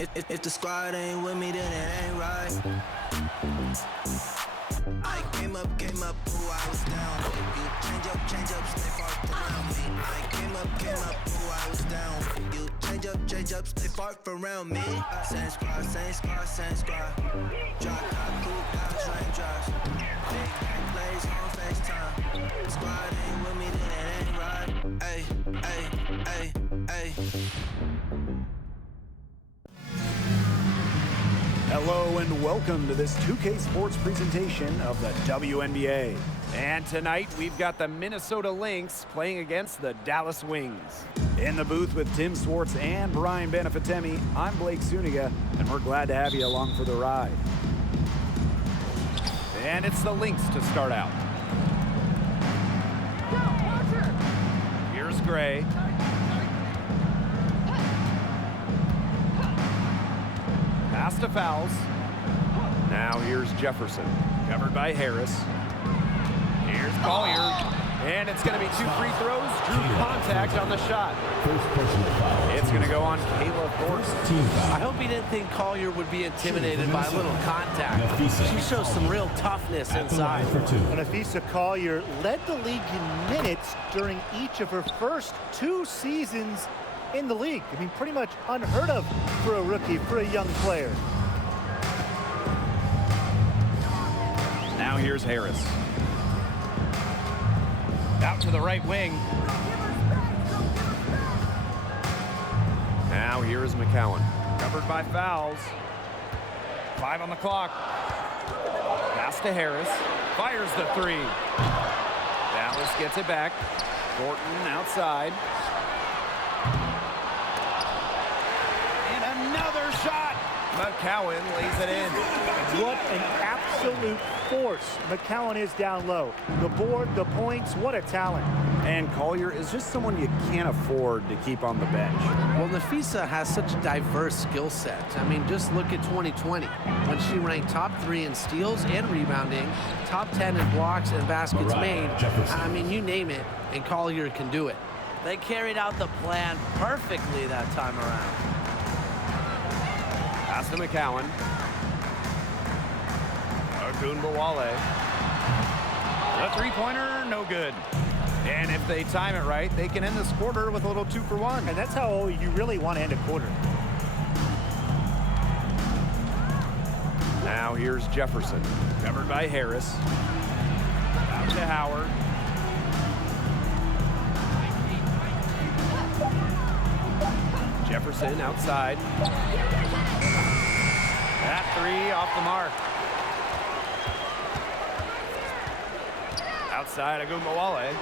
If the squad ain't with me, then it ain't right. I came up, ooh, I was down. You change up, stay far around me. I came up, ooh, I was down. You change up, stay far around me. Same squad. Drop top, cool guys, raindrops. Big game plays on FaceTime. Squad ain't with me, then it ain't right. Ay. Hello and welcome to this 2K Sports presentation of the WNBA. And tonight we've got the Minnesota Lynx playing against the Dallas Wings. In the booth with Tim Swartz and Brian Benefatemi, I'm Blake Zuniga, and we're glad to have you along for the ride. And it's the Lynx to start out. Here's Gray. Pass to Fowles. Now here's Jefferson, covered by Harris. Here's Collier, and it's going to be 2 free throws. Drew contact on the shot. It's going to go on Kayla Thornton. I hope he didn't think Collier would be intimidated by a little contact. She shows some real toughness inside. Nafisa Collier led the league in minutes during each of her first 2 seasons in the league. I mean, pretty much unheard of for a rookie, for a young player. Now here's Harris. Out to the right wing. Now here is McCowan. Covered by Fowles. 5 on the clock. Pass to Harris. Fires the 3. Dallas gets it back. Thornton outside. And another shot. McCowan lays it in. What an absolute force McCowan is down low. The board, the points, what a talent. And Collier is just someone you can't afford to keep on the bench. Well, Nafisa has such a diverse skill set. I mean, just look at 2020, when she ranked top 3 in steals and rebounding, top 10 in blocks and baskets made. I mean, you name it, and Collier can do it. They carried out the plan perfectly that time around. Pass to McCowan. Agunbawale. The 3-pointer, no good. And if they time it right, they can end this quarter with a little 2 for 1. And that's how you really want to end a quarter. Now here's Jefferson, covered by Harris. Out to Howard. Jefferson outside. That 3 off the mark. Outside Agunbawale.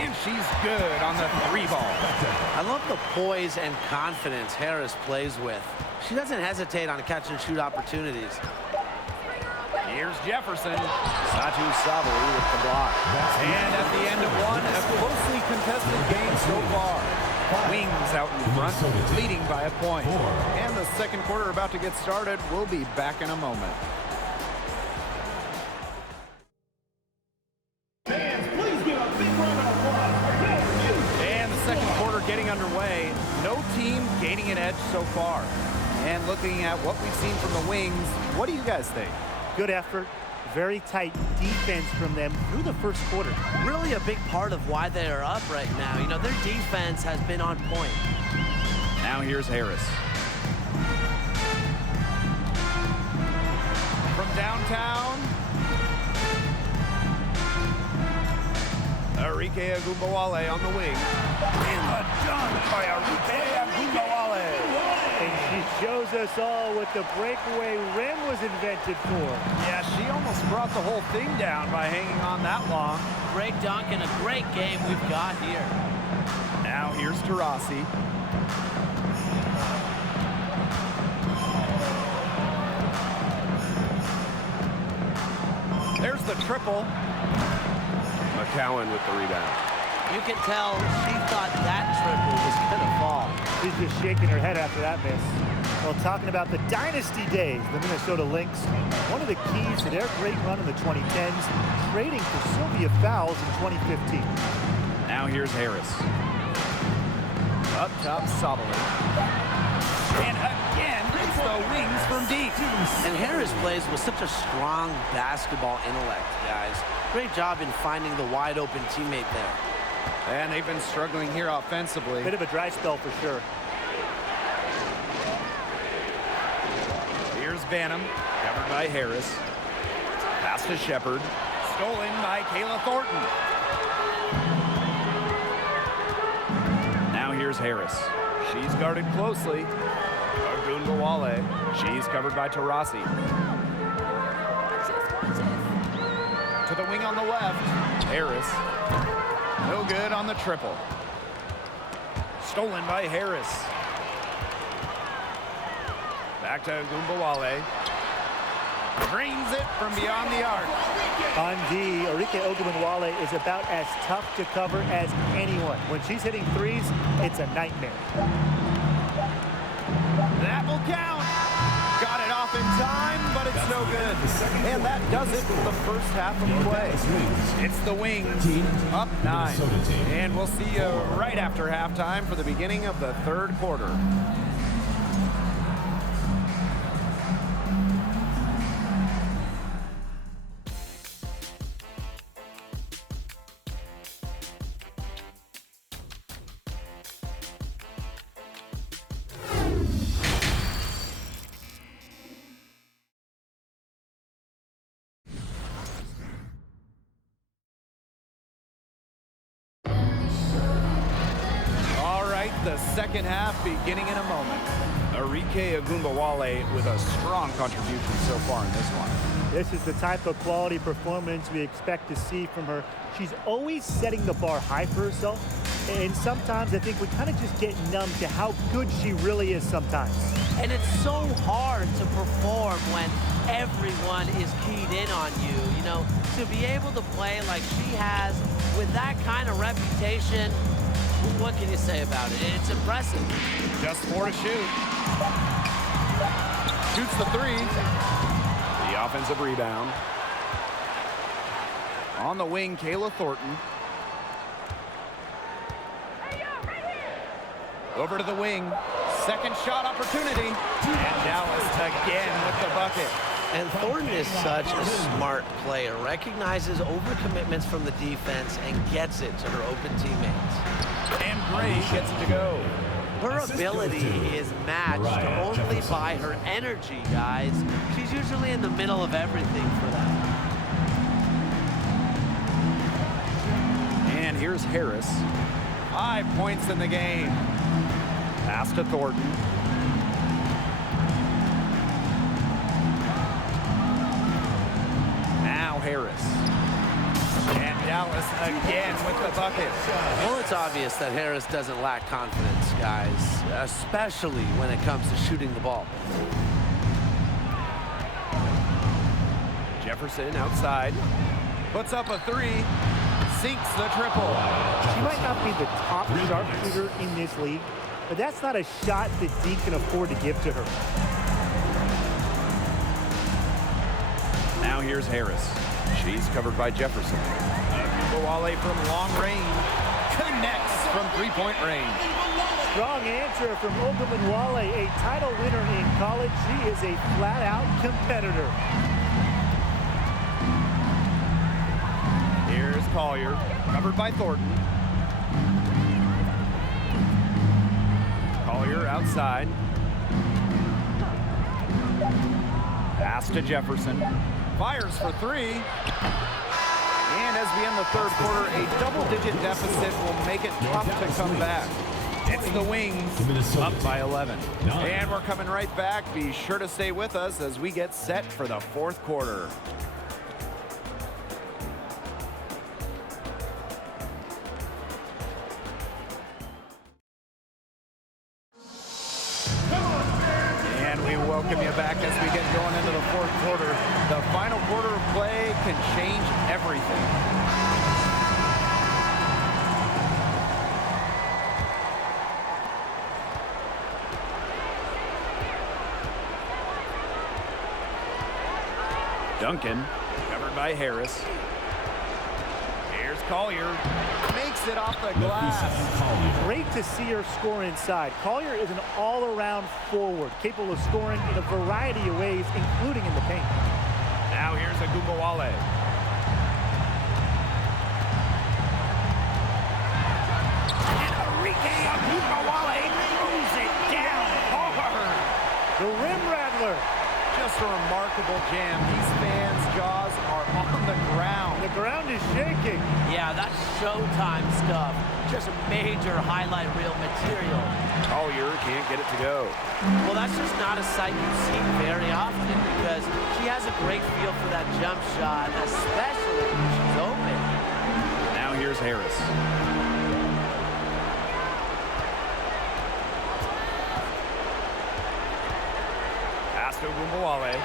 And she's good on the 3 ball. I love the poise and confidence Harris plays with. She doesn't hesitate on catch and shoot opportunities. Here's Jefferson. Satu Sabali with the block. And at the end of one, a closely contested game so far. Wings out in front, leading by a point. And the second quarter about to get started. We'll be back in a moment. And the second quarter getting underway. No team gaining an edge so far. And looking at what we've seen from the Wings, what do you guys think? Good effort, very tight defense from them through the first quarter. Really a big part of why they are up right now. You know, their defense has been on point. Now here's Harris. From downtown, Arike Agunbawale on the wing. And the dunk by Arike Agunbawale. And she shows us all what the breakaway rim was invented for. Yeah, she almost brought the whole thing down by hanging on that long. Great dunk and a great game we've got here. Now here's Taurasi. There's the triple. McCowan with the rebound. You can tell she thought that triple was going to fall. She's just shaking her head after that miss. Well, talking about the dynasty days, the Minnesota Lynx, one of the keys to their great run in the 2010s, trading for Sylvia Fowles in 2015. Now here's Harris. Up top, Sabali. And from deep. And Harris plays with such a strong basketball intellect, guys. Great job in finding the wide open teammate there. And they've been struggling here offensively. Bit of a dry spell for sure. Here's Banham, covered by Harris. Pass to Shepard. Stolen by Kayla Thornton. Now here's Harris. She's guarded closely. Ogunbowale. She's covered by Taurasi. To the wing on the left. Harris. No good on the triple. Stolen by Harris. Back to Ogunbowale. Drains it from beyond the arc. On D, Arike Ogunbowale is about as tough to cover as anyone. When she's hitting threes, it's a nightmare. That will count. Got it off in time, but it's no good. And that does it for the first half of play. It's the Wings up 9. And we'll see you right after halftime for the beginning of the third quarter. The second half beginning in a moment. Arike Ogunbowale with a strong contribution so far in this one. This is the type of quality performance we expect to see from her. She's always setting the bar high for herself, and sometimes I think we kind of just get numb to how good she really is sometimes. And it's so hard to perform when everyone is keyed in on you. You know, to be able to play like she has with that kind of reputation, what can you say about it? It's impressive. Just 4 to shoot. Shoots the 3. The offensive rebound. On the wing, Kayla Thornton. Over to the wing. Second shot opportunity. And Dallas again with the bucket. And Thornton is such a smart player. Recognizes overcommitments from the defense and gets it to her open teammates. And Gray gets it to go. Her ability is matched only by her energy, guys. She's usually in the middle of everything for them. And here's Harris. 5 points in the game. Pass to Thornton. Now Harris. And Dallas again with the bucket. Well, it's obvious that Harris doesn't lack confidence, guys, especially when it comes to shooting the ball. Jefferson outside. Puts up a 3. Sinks the triple. She might not be the top sharpshooter in this league, but that's not a shot that D can afford to give to her. Now here's Harris. She's covered by Jefferson. Ogunbowale from long range. Connects from three-point range. Strong answer from Ogunbowale, a title winner in college. She is a flat-out competitor. Here's Collier, covered by Thornton. Collier outside. Pass to Jefferson. Fires for 3. And as we end the third quarter, a double-digit deficit will make it tough to come back. It's the Wings up by 11. And we're coming right back. Be sure to stay with us as we get set for the fourth quarter. Welcome you back as we get going into the fourth quarter. The final quarter of play can change everything. Duncan, covered by Harris. Here's Collier. Makes it off the glass. Great to see her score inside. Collier is an all-around forward, capable of scoring in a variety of ways, including in the paint. Now here's Agumbawale. And Enrique Agumbawale throws it down hard. The rim rattler. Just a remarkable jam. These fans' jaws are on the ground. The ground is shaking. Yeah, that's Showtime stuff. Just major highlight reel material. Collier can't get it to go. Well, that's just not a sight you see very often because she has a great feel for that jump shot, especially when she's open. Now here's Harris. Pass to Agumbawale.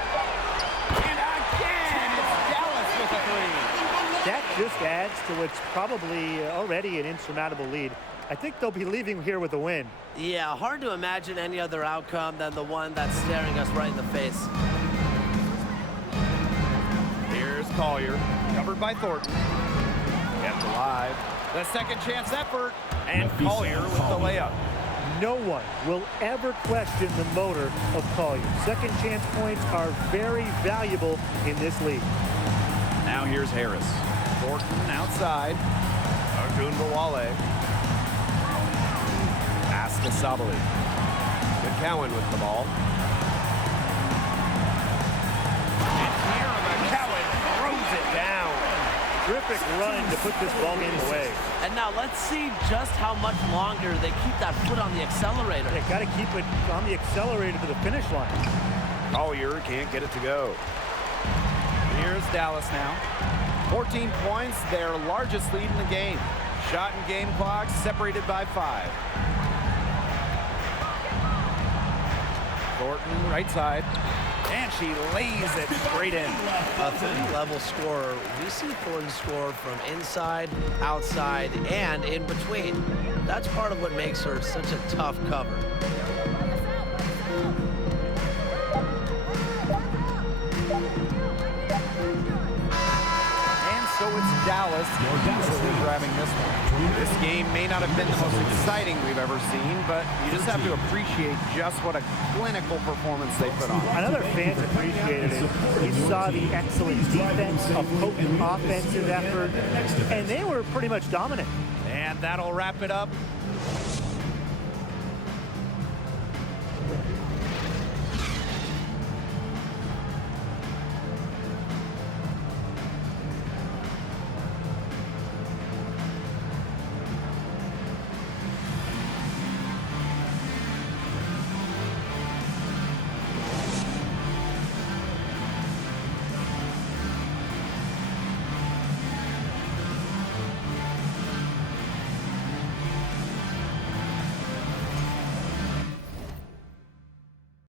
And again, it's Dallas with a three. That just adds to what's probably already an insurmountable lead. I think they'll be leaving here with a win. Yeah, hard to imagine any other outcome than the one that's staring us right in the face. Here's Collier, covered by Thornton. Kept alive. The second chance effort, and Collier with the layup. No one will ever question the motor of Collier. Second chance points are very valuable in this league. Now here's Harris. Thornton outside. Agumbawale. Pass to Sabali. McCowan with the ball. And here McCowan throws it down. Terrific run to put this ball game away. And now let's see just how much longer they keep that foot on the accelerator. They got to keep it on the accelerator to the finish line. Collier can't get it to go. Here's Dallas now. 14 points, their largest lead in the game. Shot and game clock separated by 5. Thornton right side. And she lays it straight in. A 30-level scorer, we see Thornton score from inside, outside, and in between. That's part of what makes her such a tough cover. So it's Dallas easily grabbing this one. This game may not have been the most exciting we've ever seen, but you just have to appreciate just what a clinical performance they put on. Another fans appreciated it. You saw the excellent defense, a potent offensive effort, and they were pretty much dominant. And that'll wrap it up.